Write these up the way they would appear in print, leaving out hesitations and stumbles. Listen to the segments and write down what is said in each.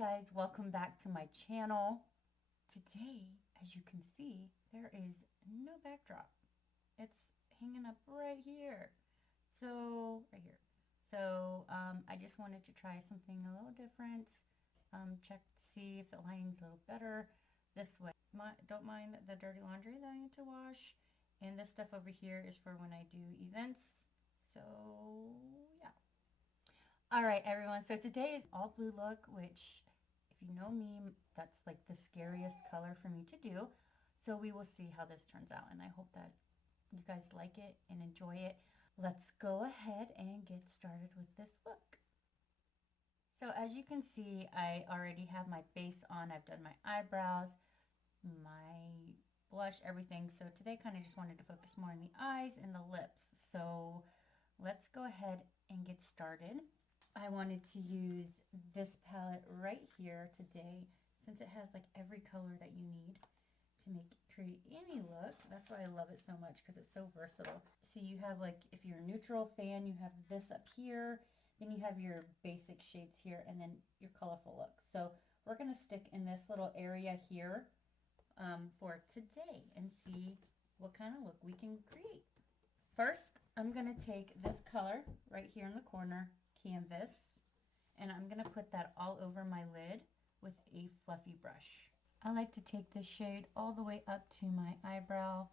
guys, welcome back to my channel. Today, as you can see, there is no backdrop. It's hanging up right here. So, right here. So, I just wanted to try something a little different. Check to see if the lighting's a little better this way. Don't mind the dirty laundry that I need to wash. And this stuff over here is for when I do events. So, yeah. Alright everyone, so today is all blue look, which if you know me, that's like the scariest color for me to do. So we will see how this turns out, and I hope that you guys like it and enjoy it. Let's go ahead and get started with this look. So as you can see, I already have my base on. I've done my eyebrows, my blush, everything. So today kind of just wanted to focus more on the eyes and the lips. So let's go ahead and get started. I wanted to use this palette right here today since it has like every color that you need to create any look. That's why I love it so much, because it's so versatile. See, you have like, if you're a neutral fan, you have this up here, then you have your basic shades here, and then your colorful look. So we're going to stick in this little area here for today and see what kind of look we can create. First, I'm going to take this color right here in the corner, Canvas, and I'm going to put that all over my lid with a fluffy brush. I like to take this shade all the way up to my eyebrow.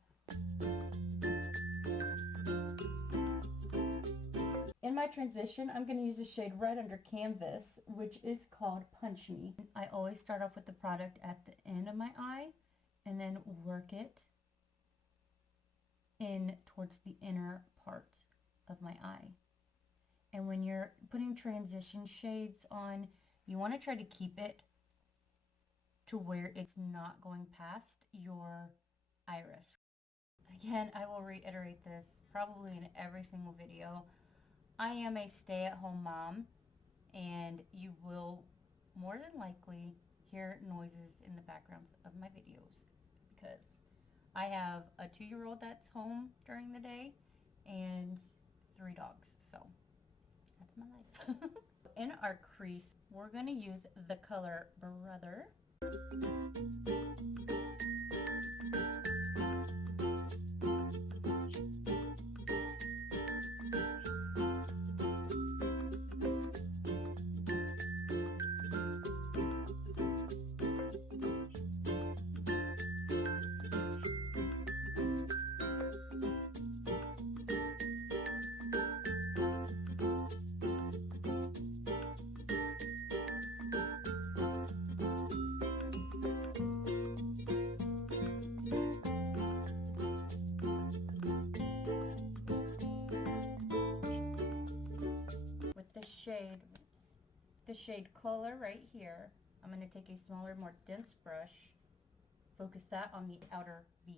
In my transition, I'm going to use the shade right under Canvas, which is called Punch Me. I always start off with the product at the end of my eye and then work it in towards the inner part of my eye. And when you're putting transition shades on, you want to try to keep it to where it's not going past your iris. Again, I will reiterate this probably in every single video. I am a stay-at-home mom, and you will more than likely hear noises in the backgrounds of my videos because I have a 2-year-old that's home during the day and 3 dogs, so that's my life. In our crease, we're going to use the color Brother. The shade Color right here, I'm going to take a smaller, more dense brush, focus that on the outer V.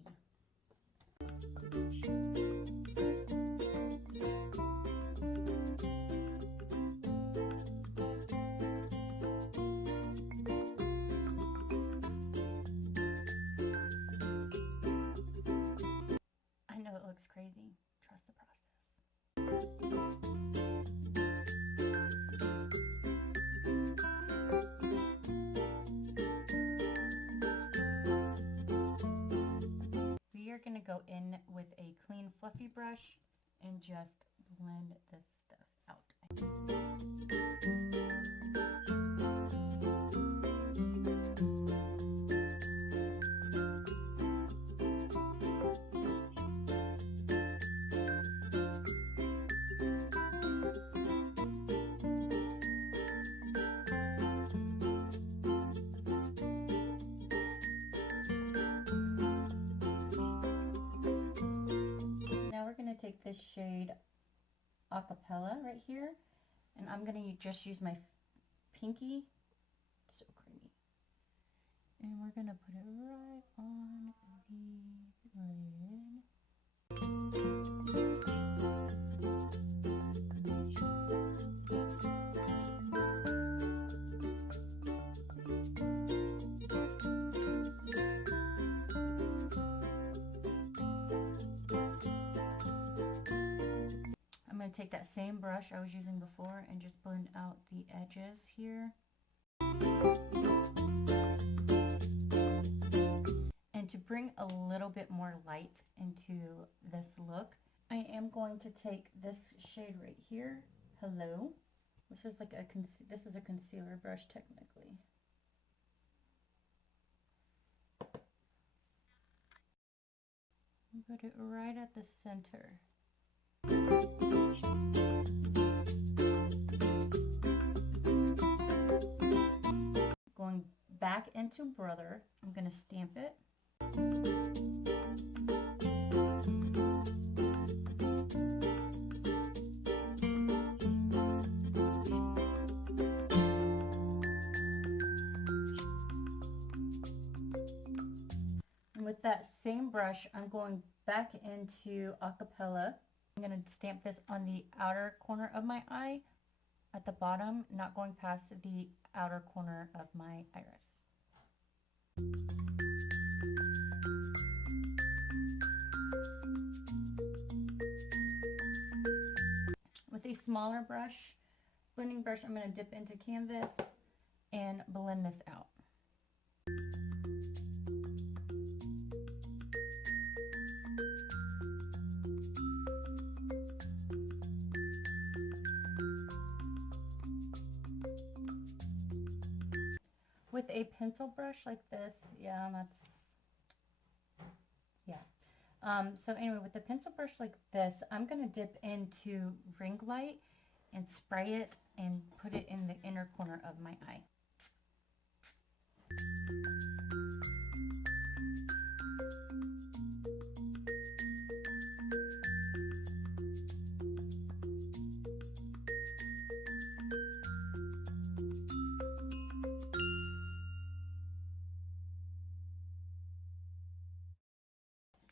I know it looks crazy. Trust the process. We are going to go in with a clean fluffy brush and just blend this stuff out. Take this shade Acapella right here, and I'm going to just use my pinky, so creamy, and we're going to put it right on the lid. going to take that same brush I was using before and just blend out the edges here. bring a little bit more light into this look, I am going to take this shade right here, Hello. This is like this is a concealer brush technically. Put it right at the center. Going back into Brother, I'm going to stamp it. And with that same brush, I'm going back into Acapella. I'm going to stamp this on the outer corner of my eye at the bottom, not going past the outer corner of my iris. With a smaller brush, blending brush, I'm going to dip into canvas and blend this out. With a pencil brush like this, so anyway, with the pencil brush like this, I'm going to dip into Ring Light and spray it and put it in the inner corner of my eye.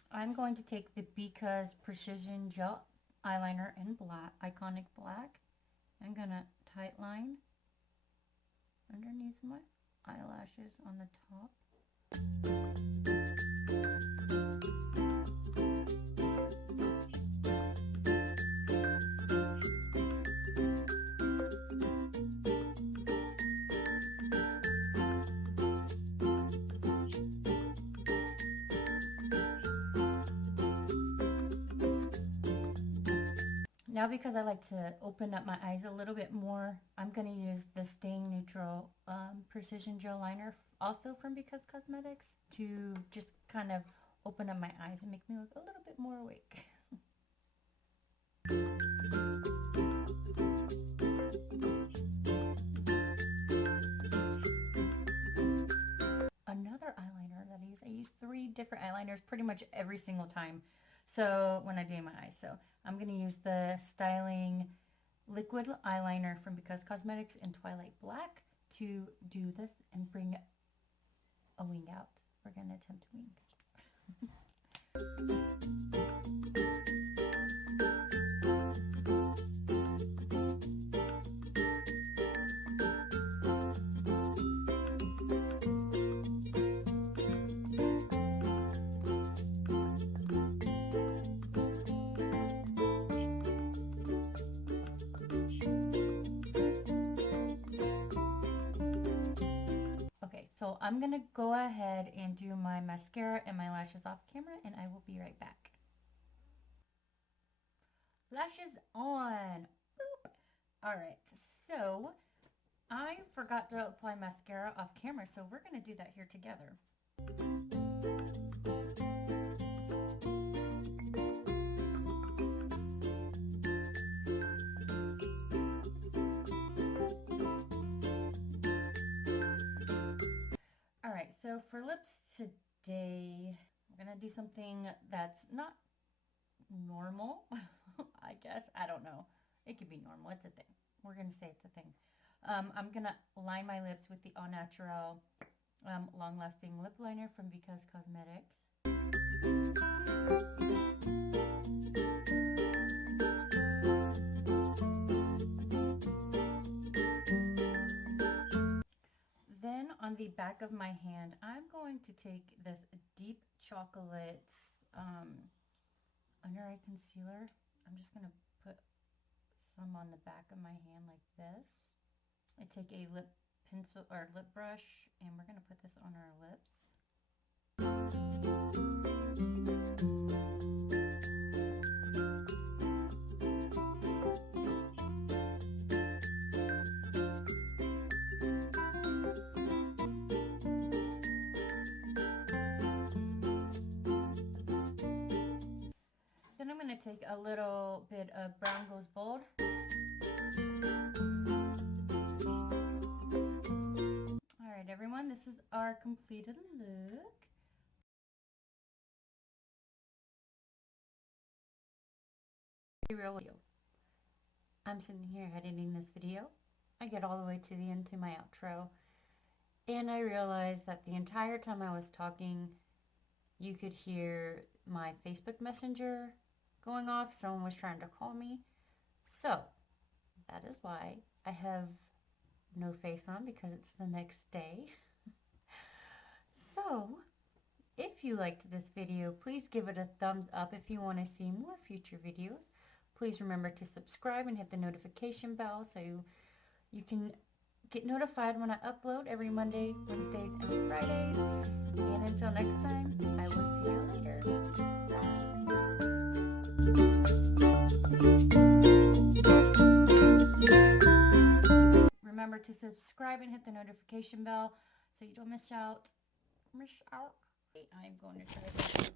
I'm going to take the Because Precision Gel Eyeliner in black, Iconic Black. I'm going to tight line underneath my eyelashes on the top. Now, because I like to open up my eyes a little bit more, I'm going to use the Staying Neutral Precision Gel Liner, also from Because Cosmetics, to just kind of open up my eyes and make me look a little bit more awake. Another eyeliner that I use 3 different eyeliners pretty much every single time. So when I do my eyes, so I'm going to use the Styling Liquid Eyeliner from Because Cosmetics in Twilight Black to do this and bring a wing out. We're going to attempt a wing. So I'm going to go ahead and do my mascara and my lashes off camera, and I will be right back. Lashes on. Boop. All right, so I forgot to apply mascara off camera, so we're going to do that here together. So for lips today, I'm going to do something that's not normal, I guess. I don't know. It could be normal. It's a thing. We're going to say it's a thing. I'm going to line my lips with the Au Naturel long-lasting lip liner from Because Cosmetics. Then on the back of my hand, I'm going to take this deep chocolate under eye concealer. I'm just going to put some on the back of my hand like this. I take a lip pencil or lip brush, and we're going to put this on our lips. Then I'm going to take a little bit of Brown Goes Bold. Alright everyone, this is our completed look. Be real with you. I'm sitting here editing this video. I get all the way to the end to my outro. And I realized that the entire time I was talking, you could hear my Facebook Messenger going off. Someone was trying to call me. So, that is why I have no face on, because it's the next day. So, if you liked this video, please give it a thumbs up. If you want to see more future videos, please remember to subscribe and hit the notification bell so you can get notified when I upload every Monday, Wednesdays, and Fridays. And until next time, I will see you later. Remember to subscribe and hit the notification bell so you don't miss out. I'm going to try this.